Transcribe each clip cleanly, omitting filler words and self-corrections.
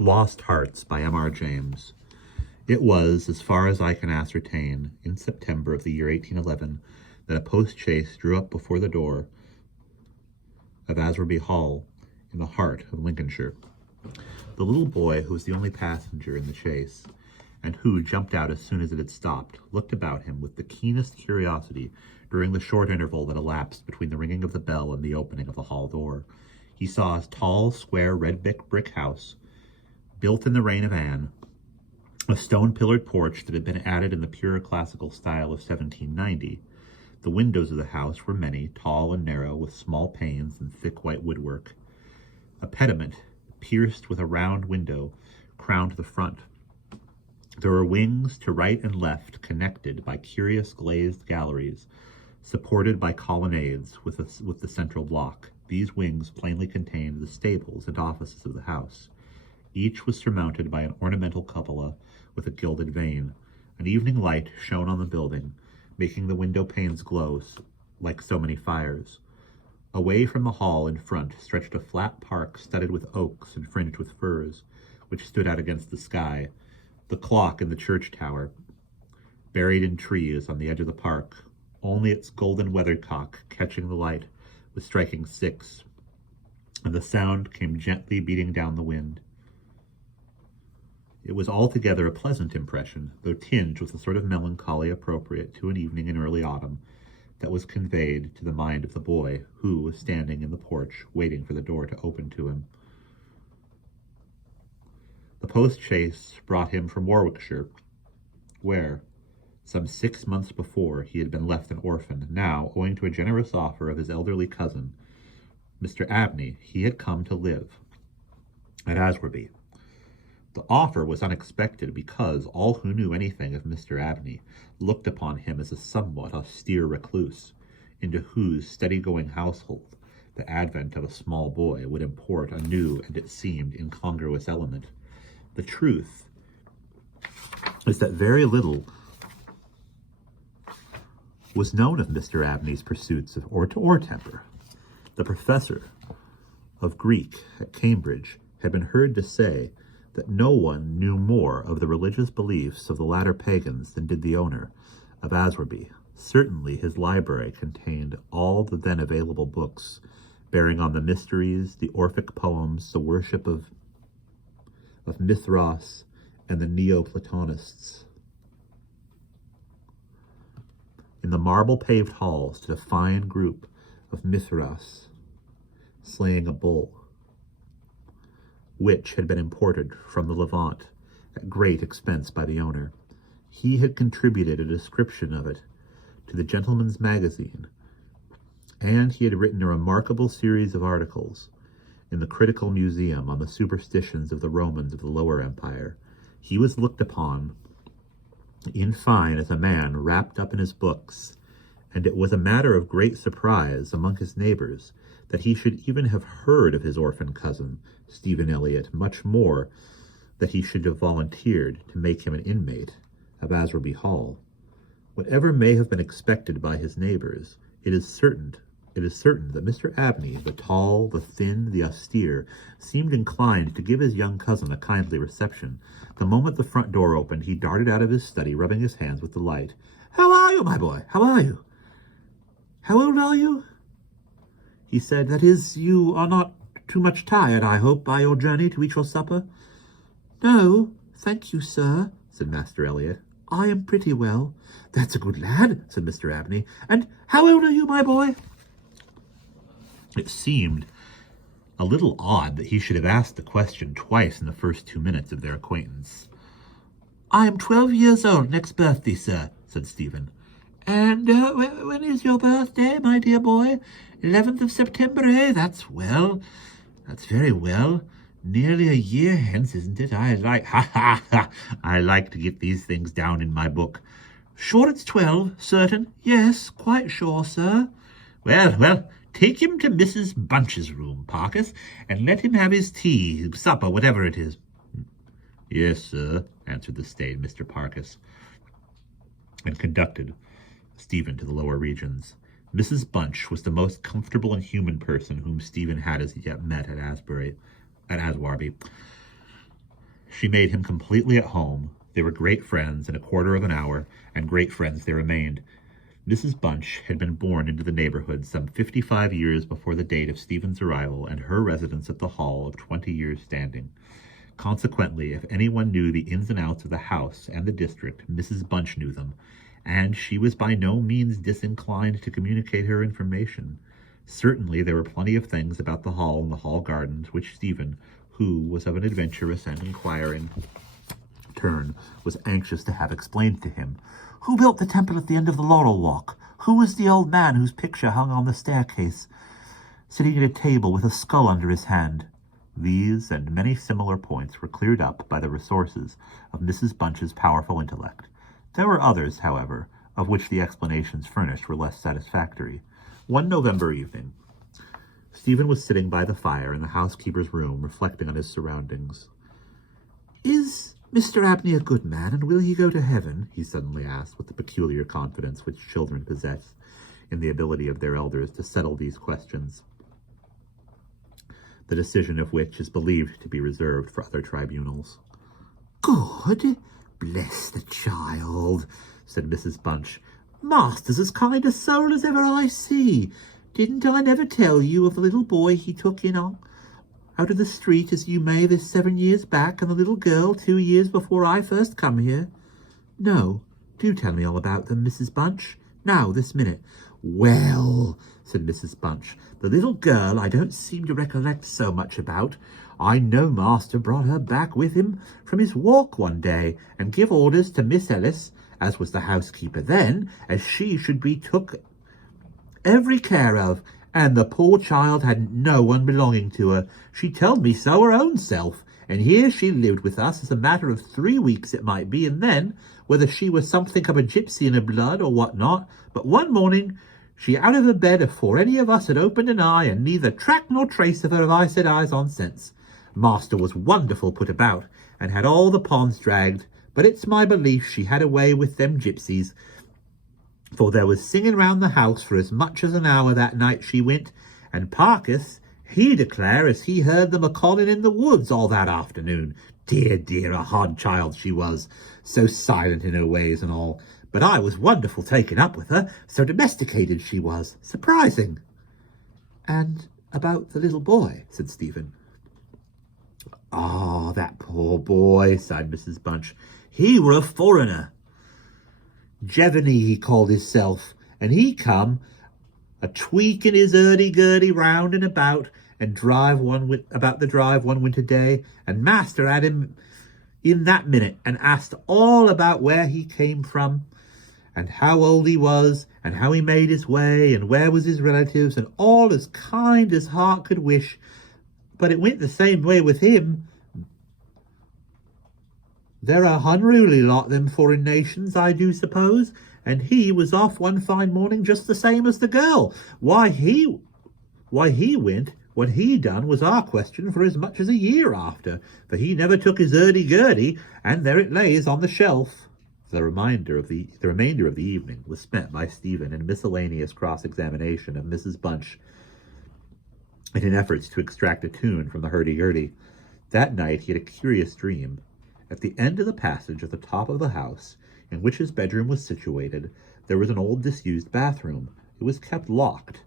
Lost Hearts by M.R. James. It was, as far as I can ascertain, in September of the year 1811, that a post-chaise drew up before the door of Azerby Hall in the heart of Lincolnshire. The little boy, who was the only passenger in the chaise, and who jumped out as soon as it had stopped, looked about him with the keenest curiosity during the short interval that elapsed between the ringing of the bell and the opening of the hall door. He saw a tall, square, red brick house, built in the reign of Anne, a stone-pillared porch that had been added in the pure classical style of 1790. The windows of the house were many, tall and narrow, with small panes and thick white woodwork. A pediment, pierced with a round window, crowned the front. There were wings to right and left, connected by curious glazed galleries, supported by colonnades with the central block. These wings plainly contained the stables and offices of the house. Each was surmounted by an ornamental cupola with a gilded vane. An evening light shone on the building, making the window panes glow like so many fires. Away from the hall in front stretched a flat park studded with oaks and fringed with firs, which stood out against the sky. The clock in the church tower, buried in trees on the edge of the park, only its golden weathercock catching the light, was striking 6, and the sound came gently beating down the wind. It was altogether a pleasant impression, though tinged with a sort of melancholy appropriate to an evening in early autumn, that was conveyed to the mind of the boy, who was standing in the porch, waiting for the door to open to him. The post-chaise brought him from Warwickshire, where, some 6 months before, he had been left an orphan. Now, owing to a generous offer of his elderly cousin, Mr. Abney, he had come to live at Azerby. The offer was unexpected because all who knew anything of Mr. Abney looked upon him as a somewhat austere recluse, into whose steady-going household the advent of a small boy would import a new and, it seemed, incongruous element. The truth is that very little was known of Mr. Abney's pursuits or temper. The professor of Greek at Cambridge had been heard to say that no one knew more of the religious beliefs of the latter pagans than did the owner of Azerby. Certainly his library contained all the then available books bearing on the mysteries, the Orphic poems, the worship of Mithras, and the Neoplatonists. In the marble-paved hall stood a fine group of Mithras slaying a bull, which had been imported from the Levant at great expense by the owner. He had contributed a description of it to the Gentleman's Magazine, and he had written a remarkable series of articles in the Critical Museum on the superstitions of the Romans of the Lower Empire. He was looked upon, in fine, as a man wrapped up in his books, and it was a matter of great surprise among his neighbors that he should even have heard of his orphan cousin, Stephen Elliott, much more that he should have volunteered to make him an inmate of Azerby Hall. Whatever may have been expected by his neighbors, it is certain that Mr. Abney, the tall, the thin, the austere, seemed inclined to give his young cousin a kindly reception. The moment the front door opened, he darted out of his study, rubbing his hands with delight. "How are you, my boy? How are you? How old are you?" he said. "That is, you are not too much tired, I hope, by your journey to eat your supper?" "No, thank you, sir," said Master Elliot. "I am pretty well." "That's a good lad," said Mr. Abney. "And how old are you, my boy?" It seemed a little odd that he should have asked the question twice in the first 2 minutes of their acquaintance. "I am 12 years old next birthday, sir," said Stephen. "And when is your birthday, my dear boy?" 11th of September, eh? That's well. That's very well. Nearly a year hence, isn't it? I like to get these things down in my book. Sure it's 12, certain? Yes, quite sure, sir. Well, take him to Mrs. Bunch's room, Parkes, and let him have his tea, supper, whatever it is. Yes, sir, answered the staid Mr. Parkes, and conducted Stephen to the lower regions. Mrs. Bunch was the most comfortable and human person whom Stephen had as yet met at Azerby. She made him completely at home. They were great friends in a quarter of an hour, and great friends they remained. Mrs. Bunch had been born into the neighborhood some 55 years before the date of Stephen's arrival and her residence at the Hall of 20 years' standing. Consequently, if anyone knew the ins and outs of the house and the district, Mrs. Bunch knew them, and she was by no means disinclined to communicate her information. Certainly there were plenty of things about the Hall and the Hall gardens which Stephen, who was of an adventurous and inquiring turn, was anxious to have explained to him. Who built the temple at the end of the Laurel Walk? Who was the old man whose picture hung on the staircase, sitting at a table with a skull under his hand? These and many similar points were cleared up by the resources of Mrs. Bunch's powerful intellect. There were others, however, of which the explanations furnished were less satisfactory. One November evening, Stephen was sitting by the fire in the housekeeper's room, reflecting on his surroundings. "Is Mr. Abney a good man, and will he go to heaven?" he suddenly asked, with the peculiar confidence which children possess in the ability of their elders to settle these questions, the decision of which is believed to be reserved for other tribunals. "Good? Bless the child," said Mrs. Bunch. "Master's as kind a soul as ever I see. Didn't I never tell you of the little boy he took in out of the street as you may this 7 years back, and the little girl 2 years before I first come here?" "No. Do tell me all about them, Mrs. Bunch. Now, this minute." "Well," said Mrs. Bunch, "the little girl I don't seem to recollect so much about. I know master brought her back with him from his walk one day, and give orders to Miss Ellis, as was the housekeeper then, as she should be took every care of, and the poor child hadn't no one belonging to her. She told me so her own self, and here she lived with us as a matter of 3 weeks it might be, and then, whether she was something of a gypsy in her blood or what not, but one morning she out of her bed afore any of us had opened an eye, and neither track nor trace of her have I set eyes on since. Master was wonderful put about, and had all the ponds dragged, but it's my belief she had away with them gypsies, for there was singing round the house for as much as an hour that night she went, and Parkis, he declare as he heard them a-calling in the woods all that afternoon. Dear, dear, a hard child she was, so silent in her ways and all, but I was wonderful taken up with her, so domesticated she was, surprising." "And about the little boy?" said Stephen. "Ah, that poor boy," sighed Mrs. Bunch. "He were a foreigner. Jevony he called hisself, and he come a-tweaking his hurdy-gurdy round and about the drive one winter day, and master had him in that minute, and asked all about where he came from, and how old he was, and how he made his way, and where was his relatives, and all as kind as heart could wish. But it went the same way with him. They're a unruly lot, them foreign nations, I do suppose, and he was off one fine morning just the same as the girl. Why he went, what he done, was our question for as much as a year after, for he never took his hurdy-gurdy, and there it lays on the shelf." The remainder of the evening was spent by Stephen in miscellaneous cross-examination of Mrs. Bunch and in efforts to extract a tune from the hurdy-gurdy. That night he had a curious dream. At the end of the passage at the top of the house, in which his bedroom was situated, there was an old disused bathroom. It was kept locked,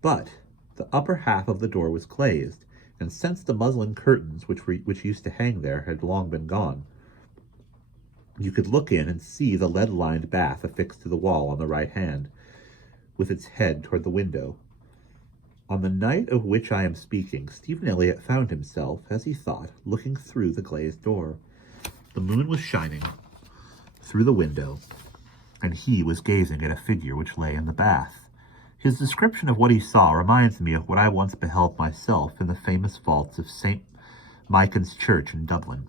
but the upper half of the door was glazed, and since the muslin curtains which used to hang there had long been gone, you could look in and see the lead-lined bath affixed to the wall on the right hand, with its head toward the window. On the night of which I am speaking, Stephen Elliott found himself, as he thought, looking through the glazed door. The moon was shining through the window, and he was gazing at a figure which lay in the bath. His description of what he saw reminds me of what I once beheld myself in the famous vaults of St. Michael's Church in Dublin,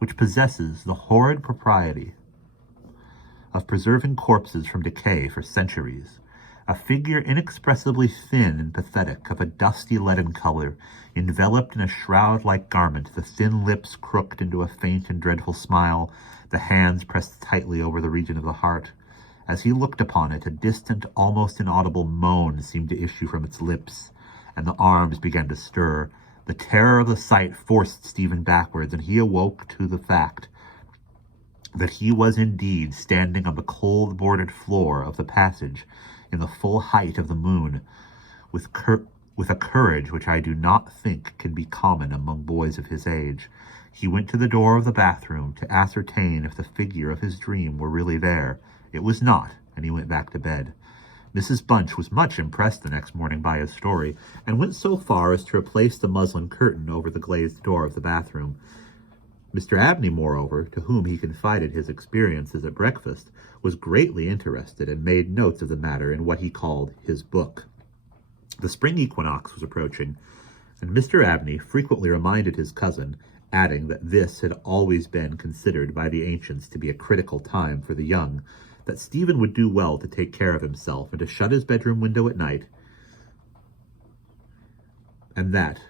which possesses the horrid propriety of preserving corpses from decay for centuries. A figure inexpressibly thin and pathetic, of a dusty leaden color, enveloped in a shroud-like garment, the thin lips crooked into a faint and dreadful smile, the hands pressed tightly over the region of the heart. As he looked upon it, a distant, almost inaudible moan seemed to issue from its lips, and the arms began to stir. The terror of the sight forced Stephen backwards, and he awoke to the fact that he was indeed standing on the cold-boarded floor of the passage in the full height of the moon, with a courage which I do not think can be common among boys of his age. He went to the door of the bathroom to ascertain if the figure of his dream were really there. It was not, and he went back to bed. Mrs. Bunch was much impressed the next morning by his story, and went so far as to replace the muslin curtain over the glazed door of the bathroom. Mr. Abney, moreover, to whom he confided his experiences at breakfast, was greatly interested and made notes of the matter in what he called his book. The spring equinox was approaching, and Mr. Abney frequently reminded his cousin, adding that this had always been considered by the ancients to be a critical time for the young, that Stephen would do well to take care of himself and to shut his bedroom window at night, and that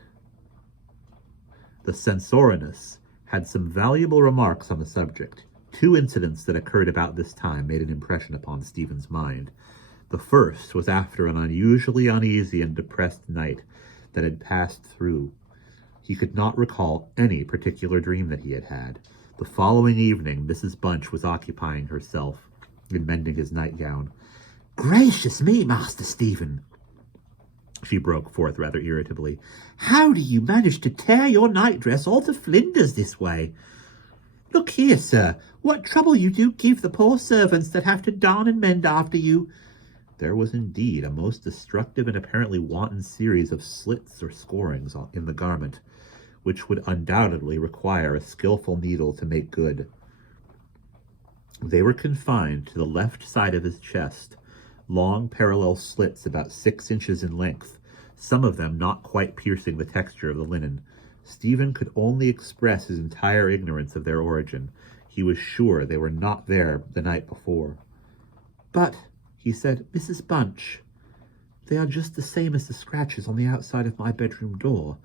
the Censorinus had some valuable remarks on the subject. Two incidents that occurred about this time made an impression upon Stephen's mind. The first was after an unusually uneasy and depressed night that had passed through. He could not recall any particular dream that he had had. The following evening, Mrs. Bunch was occupying herself in mending his nightgown. "Gracious me, Master Stephen," she broke forth rather irritably. "How do you manage to tear your nightdress all to flinders this way? Look here, sir, what trouble you do give the poor servants that have to darn and mend after you." There was indeed a most destructive and apparently wanton series of slits or scorings in the garment, which would undoubtedly require a skillful needle to make good. They were confined to the left side of his chest, long parallel slits about 6 inches in length, some of them not quite piercing the texture of the linen. Stephen could only express his entire ignorance of their origin. He was sure they were not there the night before. "But," he said, "Mrs. Bunch, they are just the same as the scratches on the outside of my bedroom door,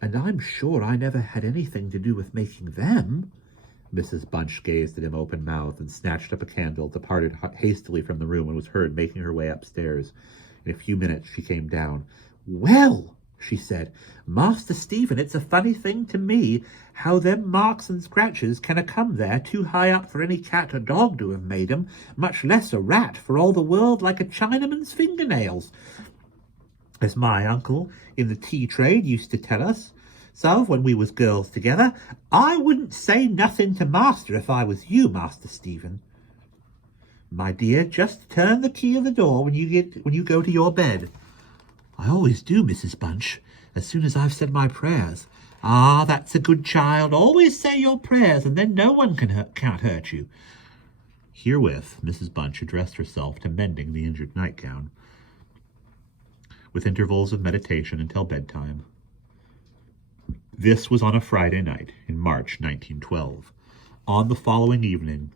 and I'm sure I never had anything to do with making them." Mrs. Bunch gazed at him open-mouthed and snatched up a candle, departed hastily from the room, and was heard making her way upstairs. In a few minutes she came down. "Well," she said, "Master Stephen, it's a funny thing to me how them marks and scratches can a come there too high up for any cat or dog to have made 'em, much less a rat, for all the world like a Chinaman's fingernails, as my uncle in the tea trade used to tell us so when we was girls together. I wouldn't say nothing to master if I was you, Master Stephen. My dear, just turn the key of the door when you go to your bed." "I always do, Mrs. Bunch, as soon as I've said my prayers." "Ah, that's a good child. Always say your prayers, and then no one can't hurt you." Herewith Mrs. Bunch addressed herself to mending the injured nightgown, with intervals of meditation until bedtime. This was on a Friday night in March 1912. On the following evening,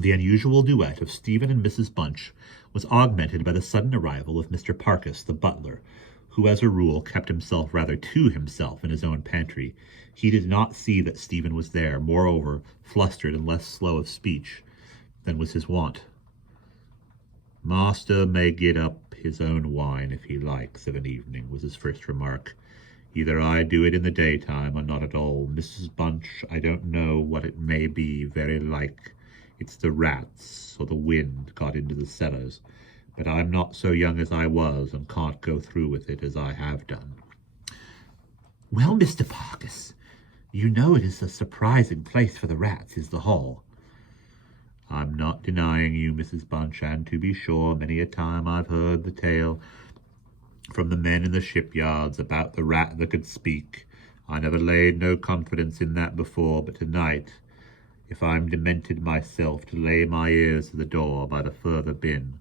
the unusual duet of Stephen and Mrs. Bunch was augmented by the sudden arrival of Mr. Parkes, the butler, who as a rule kept himself rather to himself in his own pantry. He did not see that Stephen was there, moreover, flustered and less slow of speech than was his wont. "Master may get up his own wine if he likes of an evening," was his first remark. "Either I do it in the daytime or not at all. Mrs. Bunch, I don't know what it may be, very like it's the rats or the wind got into the cellars, but I'm not so young as I was and can't go through with it as I have done." "Well, Mr. Parkes, you know it is a surprising place for the rats, is the Hall." "I'm not denying you, Mrs. Bunch, and to be sure, many a time I've heard the tale from the men in the shipyards about the rat that could speak. I never laid no confidence in that before, but tonight, if I'm demented myself to lay my ears to the door by the further bin,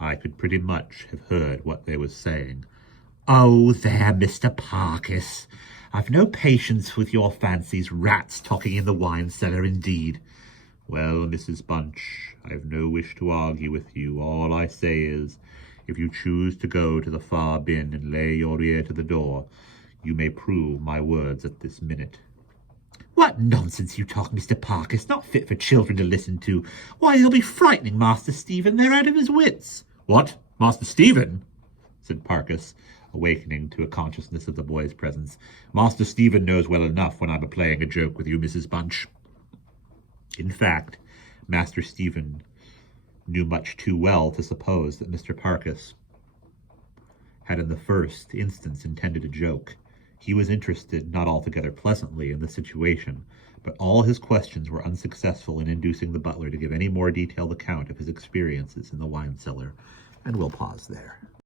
I could pretty much have heard what they was saying." "Oh, there, Mr. Parkes, I've no patience with your fancies. Rats talking in the wine cellar, indeed." "Well, Mrs. Bunch, I've no wish to argue with you. All I say is, if you choose to go to the far bin and lay your ear to the door, you may prove my words at this minute." "What nonsense you talk, Mr. Parkes, not fit for children to listen to. Why, he'll be frightening Master Stephen. They're out of his wits." "What, Master Stephen?" said Parkes, awakening to a consciousness of the boy's presence. "Master Stephen knows well enough when I'm a-playing a joke with you, Mrs. Bunch." In fact, Master Stephen knew much too well to suppose that Mr. Parkes had in the first instance intended a joke. He was interested, not altogether pleasantly, in the situation, but all his questions were unsuccessful in inducing the butler to give any more detailed account of his experiences in the wine cellar, and we'll pause there.